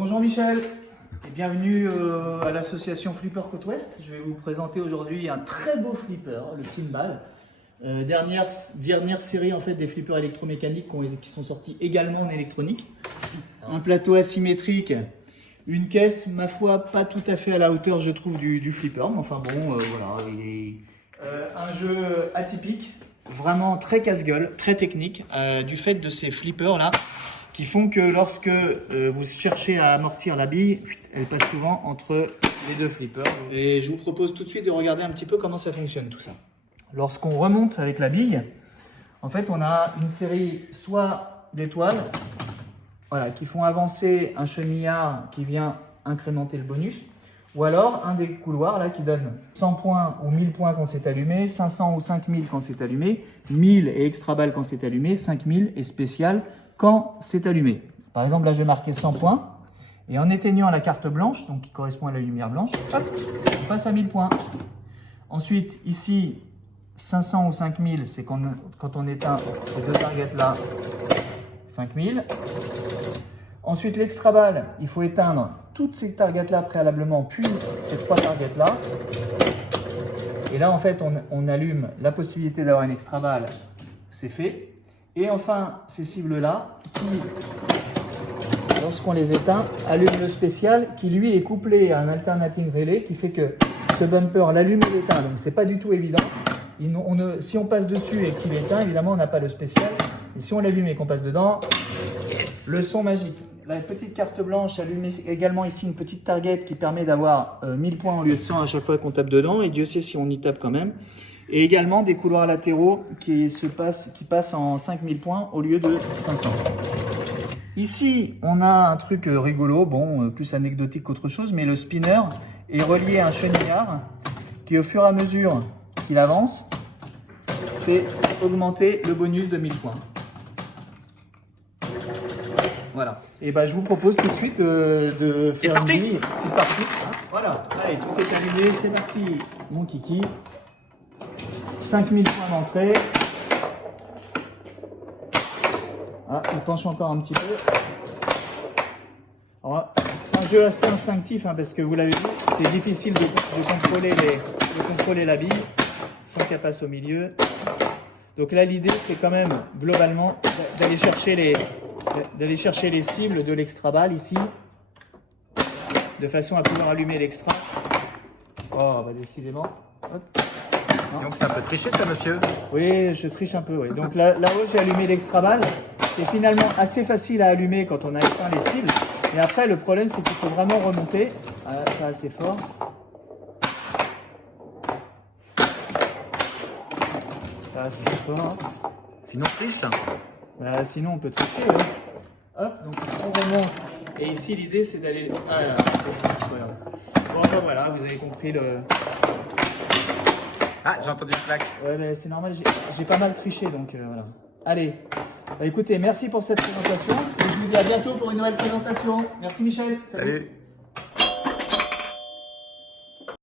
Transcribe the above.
Bonjour Michel et bienvenue à l'association Flipper Côte Ouest. Je vais vous présenter aujourd'hui un très beau flipper, le Cymbal. Dernière série en fait des flippers électromécaniques qui sont sortis également en électronique. Un plateau asymétrique, une caisse, ma foi, pas tout à fait à la hauteur je trouve du flipper, mais enfin bon, voilà, il est un jeu atypique, vraiment très casse-gueule, très technique, du fait de ces flippers là, qui font que lorsque vous cherchez à amortir la bille, elle passe souvent entre les deux flippers. Et je vous propose tout de suite de regarder un petit peu comment ça fonctionne tout ça. Lorsqu'on remonte avec la bille, en fait on a une série soit d'étoiles, voilà, qui font avancer un chenillard qui vient incrémenter le bonus, ou alors un des couloirs là qui donne 100 points ou 1000 points quand c'est allumé, 500 ou 5000 quand c'est allumé, 1000 et extra balle quand c'est allumé, 5000 et spécial quand c'est allumé. Par exemple, là, je vais marquer 100 points. Et en éteignant la carte blanche, donc qui correspond à la lumière blanche, hop, on passe à 1000 points. Ensuite, ici, 500 ou 5000, c'est quand on éteint ces deux targets-là, 5000. Ensuite, l'extra balle, il faut éteindre toutes ces targets-là préalablement, puis ces trois targets-là. Et là, en fait, on allume la possibilité d'avoir une extra balle. C'est fait. Et enfin, ces cibles-là, qui, lorsqu'on les éteint, allument le spécial qui, lui, est couplé à un alternating relay qui fait que ce bumper l'allume et l'éteint. Donc, c'est pas du tout évident. Si on passe dessus et qu'il éteint, évidemment, on n'a pas le spécial. Et si on l'allume et qu'on passe dedans, yes, le son magique. La petite carte blanche allume également ici une petite target qui permet d'avoir 1000 points au lieu de 100 à chaque fois qu'on tape dedans. Et Dieu sait si on y tape quand même. Et également des couloirs latéraux qui passent en 5000 points au lieu de 500. Ici, on a un truc rigolo, bon, plus anecdotique qu'autre chose, mais le spinner est relié à un chenillard qui, au fur et à mesure qu'il avance, fait augmenter le bonus de 1000 points. Voilà. Et ben, je vous propose tout de suite de faire une petite partie. Voilà. Allez, tout est allumé, c'est parti, mon kiki. 5000 points d'entrée. Ah, il penche encore un petit peu. C'est un jeu assez instinctif hein, parce que vous l'avez vu, c'est difficile de contrôler la bille sans qu'elle passe au milieu. Donc là, l'idée, c'est quand même globalement d'aller chercher les cibles de l'extra balle ici, de façon à pouvoir allumer l'extra. Oh, bah décidément. Hop. Donc c'est un peu triché ça, monsieur? Oui, je triche un peu, oui. Donc là-haut, j'ai allumé l'extra balle. C'est finalement assez facile à allumer quand on a éteint les cibles. Et après, le problème, c'est qu'il faut vraiment remonter. Ah, pas assez fort. Pas assez fort. Sinon, triche. Sinon, on peut tricher. Oui. Hop, donc on remonte. Et ici, l'idée, c'est d'aller... Ah là, voilà. Bon, ben voilà, vous avez compris le... Ah, j'ai entendu une claque. Ouais, mais c'est normal, j'ai pas mal triché, donc voilà. Allez, bah, écoutez, merci pour cette présentation. Et je vous dis à bientôt pour une nouvelle présentation. Merci Michel. Salut.